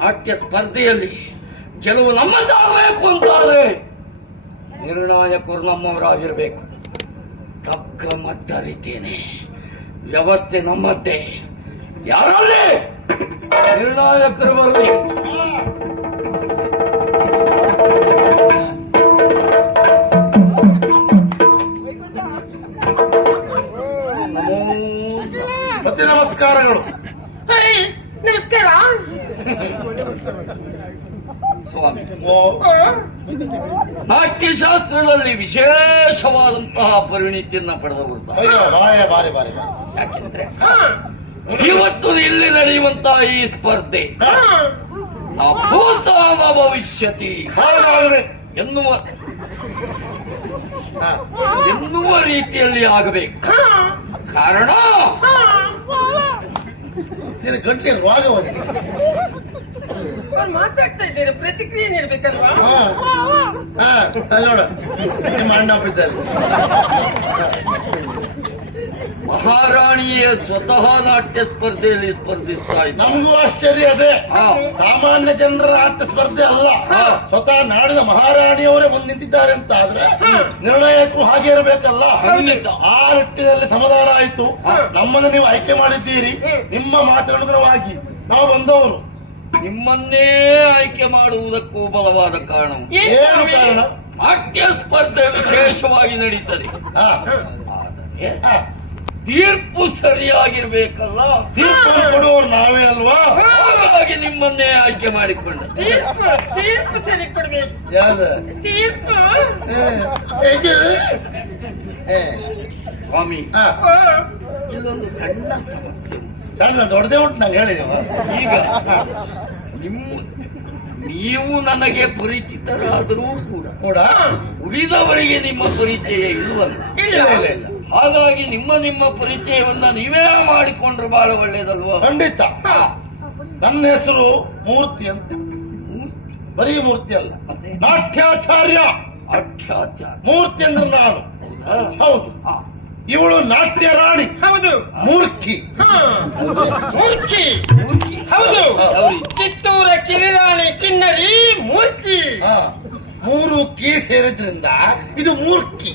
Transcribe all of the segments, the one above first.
ನಾಟ್ಯ ಸ್ಪರ್ಧೆಯಲ್ಲಿ ಗೆಲುವು ನಮ್ಮದಾಗಬೇಕು ಅಂತಾದ್ರೆ ನಿರ್ಣಾಯಕರು ನಮ್ಮವರಾಗಿರ್ಬೇಕು. ತಕ್ಕ ಮದ್ದರಿದ್ದೇನೆ, ವ್ಯವಸ್ಥೆ ನಮ್ಮದ್ದೇ. ಯಾರಲ್ಲಿ ನಿರ್ಣಾಯಕರು ಬರಬೇಕು. ಮತ್ತೆ ನಮಸ್ಕಾರಗಳು. ನಮಸ್ಕಾರ ಸ್ವಾಮಿ. ನಾಟ್ಯಶಾಸ್ತ್ರದಲ್ಲಿ ವಿಶೇಷವಾದಂತಹ ಪರಿಣಿತಿಯನ್ನ ಪಡೆದವರು. ಅಯ್ಯೋ ಬಾರೆ ಬಾರೆ ಬಾರೆ. ಯಾಕೆಂದ್ರೆ ಇವತ್ತು ಇಲ್ಲಿ ನಡೆಯುವಂತಹ ಈ ಸ್ಪರ್ಧೆ ನಾ ಭೂತ ನ ಭವಿಷ್ಯತಿ ಎನ್ನುವ ರೀತಿಯಲ್ಲಿ ಆಗಬೇಕು. ಕಾರಣ ನಿನ್ನ ಗಂಟೆ ರೋಗವಾಗಿದೆ. ಮಾತಾಡ್ತಾ ಇದ್ದೀರಿ, ಪ್ರತಿಕ್ರಿಯೆ ನೀಡಬೇಕಲ್ವಾ? ನೋಡ ನಿಮ್ಮ ಅಣ್ಣ ಬಿದ್ದಲ್ಲಿ ಮಹಾರಾಣಿಯೇ ಸ್ವತಃ ನಾಟ್ಯ ಸ್ಪರ್ಧೆಯಲ್ಲಿ ಸ್ಪರ್ಧಿಸ್ತಾ ಇದ್ದ. ನಮಗೂ ಆಶ್ಚರ್ಯ ಅದೇ. ಸಾಮಾನ್ಯ ಜನರ ನಾಟ್ಯ ಸ್ಪರ್ಧೆ ಅಲ್ಲ, ಸ್ವತಃ ನಾಡಿನ ಮಹಾರಾಣಿಯವರೇ ಬಂದು ನಿಂತಿದ್ದಾರೆ ಅಂತ ಆದ್ರೆ ನಿರ್ಣಾಯಕರು ಹಾಗೆ ಇರಬೇಕಲ್ಲ. ಆ ನಿಟ್ಟಿನಲ್ಲಿ ಸಮಾಧಾನ ಆಯ್ತು. ನಮ್ಮನ್ನು ನೀವು ಆಯ್ಕೆ ಮಾಡಿದ್ದೀರಿ. ನಿಮ್ಮ ಮಾತನುಗುಣವಾಗಿ ನಾವು ಬಂದವರು. ನಿಮ್ಮನ್ನೇ ಆಯ್ಕೆ ಮಾಡುವುದಕ್ಕೂ ಬಲವಾದ ಕಾರಣ. ಏನು ಕಾರಣ? ನಾಟ್ಯ ಸ್ಪರ್ಧೆ ವಿಶೇಷವಾಗಿ ನಡೀತದೆ. ತೀರ್ಪು ಸರಿಯಾಗಿರ್ಬೇಕಲ್ಲ. ತೀರ್ಪು ಕೊಡುವವರು ನಾವೇ ಅಲ್ವಾ? ಹಾಗಾಗಿ ನಿಮ್ಮನ್ನೇ ಆಯ್ಕೆ ಮಾಡಿಕೊಂಡ. ತೀರ್ಪು ಸರಿ ಕೊಡ್ಬೇಕು. ಯಾವ್ದು ತೀರ್ಪು? ಸ್ವಾಮಿ, ಇಲ್ಲೊಂದು ಸಣ್ಣ ಸಮಸ್ಯೆ. ಸಣ್ಣ ದೊಡ್ಡದೇ ಉಂಟು ನಂಗೆ ಹೇಳಿದೆವು. ಈಗ ನೀವು ನನಗೆ ಪರಿಚಿತರಾದರೂ ಕೂಡ ಉಳಿದವರಿಗೆ ನಿಮ್ಮ ಪರಿಚಯ ಇಲ್ವಲ್ಲ. ಇಲ್ಲ. ಹಾಗಾಗಿ ನಿಮ್ಮ ಪರಿಚಯವನ್ನ ನೀವೇ ಮಾಡಿಕೊಂಡ್ರೆ ಬಹಳ ಒಳ್ಳೇದಲ್ವಾ? ಖಂಡಿತ. ನನ್ನ ಹೆಸರು ಮೂರ್ತಿ ಅಂತ. ಬರೀ ಮೂರ್ತಿ ಅಲ್ಲ, ನಾಟ್ಯಾಚಾರ್ಯ. ಮೂರ್ತಿ ಅಂದ್ರೆ ನಾನು. ಹೌದು. ಇವಳು ನಾಟ್ಯ ರಾಣಿ. ಹೌದು. ಮೂರ್ಖಿ. ಹೌದು. ಕಿತ್ತೂರ ಕಿರಿರಾಣಿ ಕಿನ್ನರಿ ಮೂರ್ತಿ. ಮೂರು ಕೀ ಸೇರಿದ್ರಿಂದ ಇದು ಮೂರ್ಖಿ.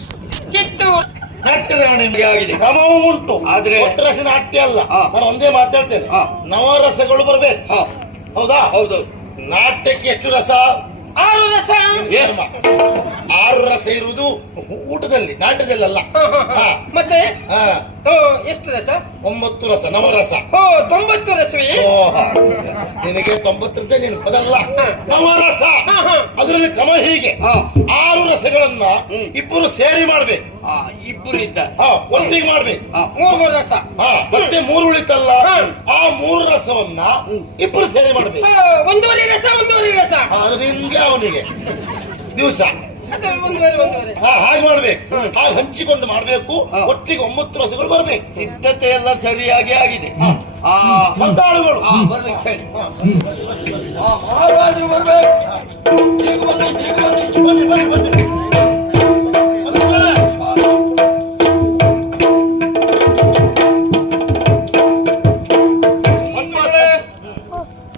ಕಿತ್ತೂರು ನಾಟ್ಯ ರಾಣಿ ಆಗಿದೆ. ಕ್ರಮವೂ ಉಂಟು, ಆದ್ರೆ ಒಟ್ಟರಸ ನಾಟ್ಯ ಅಲ್ಲ. ನಾನು ಒಂದೇ ಮಾತಾಡ್ತೇನೆ, ನವರಸಗಳು ಬರ್ಬೇಕು. ಹೌದಾ? ಹೌದು. ನಾಟ್ಯಕ್ಕೆ ಎಷ್ಟು ರಸ? 6 ರಸ. 6 ರಸ ಇರುವುದು ಊಟದಲ್ಲಿ, ನಾಟ್ಯದಲ್ಲ. ಮತ್ತೆ ಎಷ್ಟು ರಸ? 9 ರಸ, ನವರಸ. 90 ರಸವೇ? ನಿನಗೆ 90 ನೀನು ಪದಲ್ಲ. ನವರಸ ಅದರಲ್ಲಿ ಕ್ರಮ ಹೀಗೆ: 6 ರಸಗಳನ್ನ ಇಬ್ಬರು ಸೇರಿ ಮಾಡ್ಬೇಕು. ಇಬ್ಬರು ಇದ್ದ ಒಟ್ಟಿಗೆ ಮಾಡ್ಬೇಕು. 3 ರಸ. ಮತ್ತೆ 3 ಉಳಿತಲ್ಲ, ಆ 3 ರಸವನ್ನ ಇಬ್ಬರು ಸೇರಿ ಮಾಡ್ಬೇಕು. 1.5 ರಸ. 1.5 ರಸ ಅದು ನಿಮ್ಗೆ ಅವನಿಗೆ ದಿವಸ 1.5 ಹಾಗೆ ಮಾಡ್ಬೇಕು. ಹಾಗೆ ಹಂಚಿಕೊಂಡು ಮಾಡ್ಬೇಕು. ಒಟ್ಟಿಗೆ 9 ರಸಗಳು ಬರ್ಬೇಕು. ಸಿದ್ಧತೆ ಎಲ್ಲ ಸರಿಯಾಗಿ ಆಗಿದೆ. ಸಂತಾಳುಗಳು ಬರ್ಬೇಕು. ಮಹಾರಾಜರು ಬರ್ಬೇಕು. ಬನ್ನಿ ಬನ್ನಿ ಬನ್ನಿ.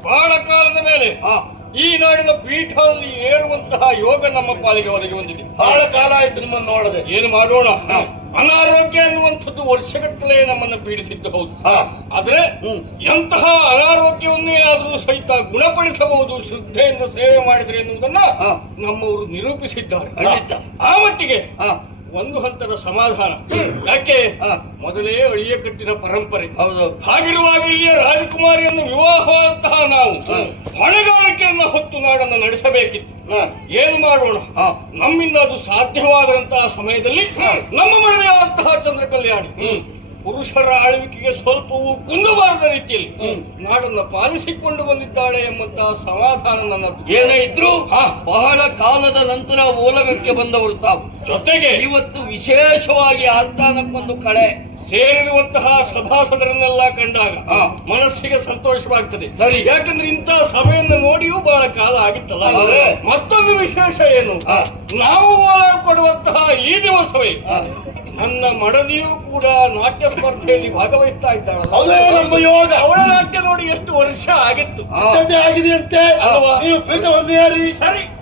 ಬಹಳ ಕಾಲದ ಮೇಲೆ ಈ ನಾಡಿನ ಪೀಠದಲ್ಲಿ ಏರುವಂತಹ ಯೋಗ ನಮ್ಮ ಪಾಲಿಗೆ ಒದಗಿ ಬಂದಿದೆ. ಬಹಳ ಕಾಲ ಆಯ್ತು ನಿಮ್ಮನ್ನು ನೋಡದೆ. ಏನು ಮಾಡೋಣ? ಅನಾರೋಗ್ಯ ಅನ್ನುವಂಥದ್ದು ವರ್ಷಗಟ್ಟಲೆ ನಮ್ಮನ್ನು ಪೀಡಿಸಿದ್ದು ಹೌದು. ಆದ್ರೆ ಎಂತಹ ಅನಾರೋಗ್ಯವನ್ನೇ ಆದರೂ ಸಹಿತ ಗುಣಪಡಿಸಬಹುದು ಶ್ರದ್ಧೆಯಿಂದ ಸೇವೆ ಮಾಡಿದ್ರೆ ಎನ್ನುವುದನ್ನ ನಮ್ಮವರು ನಿರೂಪಿಸಿದ್ದಾರೆ. ಆ ಮಟ್ಟಿಗೆ ಒಂದು ಹಂತದ ಸಮಾಧಾನ. ಯಾಕೆ? ಮೊದಲೇ ಅಳಿಯ ಕಟ್ಟಿನ ಪರಂಪರೆ. ಹೌದು. ಹಾಗಿರುವಾಗ ಇಲ್ಲಿಯ ರಾಜಕುಮಾರಿಯನ್ನು ವಿವಾಹವಾದಂತಹ ನಾವು ಹೊಣೆಗಾರಿಕೆಯನ್ನು ಹೊತ್ತು ನಾಡನ್ನು ನಡೆಸಬೇಕಿತ್ತು. ಏನು ಮಾಡೋಣ? ನಮ್ಮಿಂದ ಅದು ಸಾಧ್ಯವಾದಂತಹ ಸಮಯದಲ್ಲಿ ನಮ್ಮ ಮನೆಯಾದಂತಹ ಚಂದ್ರ ಕಲ್ಯಾಣಿ ಪುರುಷರ ಆಳ್ವಿಕೆಗೆ ಸ್ವಲ್ಪವೂ ಕುಂದಬಾರದ ರೀತಿಯಲ್ಲಿ ನಾಡನ್ನು ಪಾಲಿಸಿಕೊಂಡು ಬಂದಿದ್ದಾಳೆ ಎಂಬಂತಹ ಸಮಾಧಾನ ನನ್ನದು. ಏನೇ ಇದ್ರು ಬಹಳ ಕಾಲದ ನಂತರ ಓಲಗಕ್ಕೆ ಬಂದವರು ತಾವು. ಜೊತೆಗೆ ಇವತ್ತು ವಿಶೇಷವಾಗಿ ಆಸ್ಥಾನಕ್ಕೊಂದು ಕಳೆ ಸೇರಿರುವಂತಹ ಸಭಾಸದರನ್ನೆಲ್ಲ ಕಂಡಾಗ ಹಾ. ಮನಸ್ಸಿಗೆ ಸಂತೋಷವಾಗ್ತದೆ. ಸರಿ. ಯಾಕಂದ್ರೆ ಇಂತಹ ಸಭೆಯನ್ನು ನೋಡಿಯೂ ಬಹಳ ಕಾಲ ಆಗಿತ್ತಲ್ಲ. ಹೌದು. ಮತ್ತೊಂದು ವಿಶೇಷ ಏನು, ಹಾ. ನಾವು ಕೊಡುವಂತಹ ಈ ದಿವಸವೇ ಹಾ. ನನ್ನ ಮಡದಿಯೂ ಕೂಡ ನಾಟ್ಯ ಸ್ಪರ್ಧೆಯಲ್ಲಿ ಭಾಗವಹಿಸ್ತಾ ಇದ್ದಾಳಲ್ಲ. ಅದೇ ನಮ್ಮ ಯೋಗ. ಅವಳ ನಾಟ್ಯ ನೋಡಿ ಎಷ್ಟು ವರ್ಷ ಆಗಿತ್ತು. ಹಾ. ಸಿದ್ಧತೆ ಆಗಿದೆಯಂತೆ ಅಲ್ವಾ? ನೀವು ಪೀಠವನ್ನು ಯಾರಿ ಸರಿ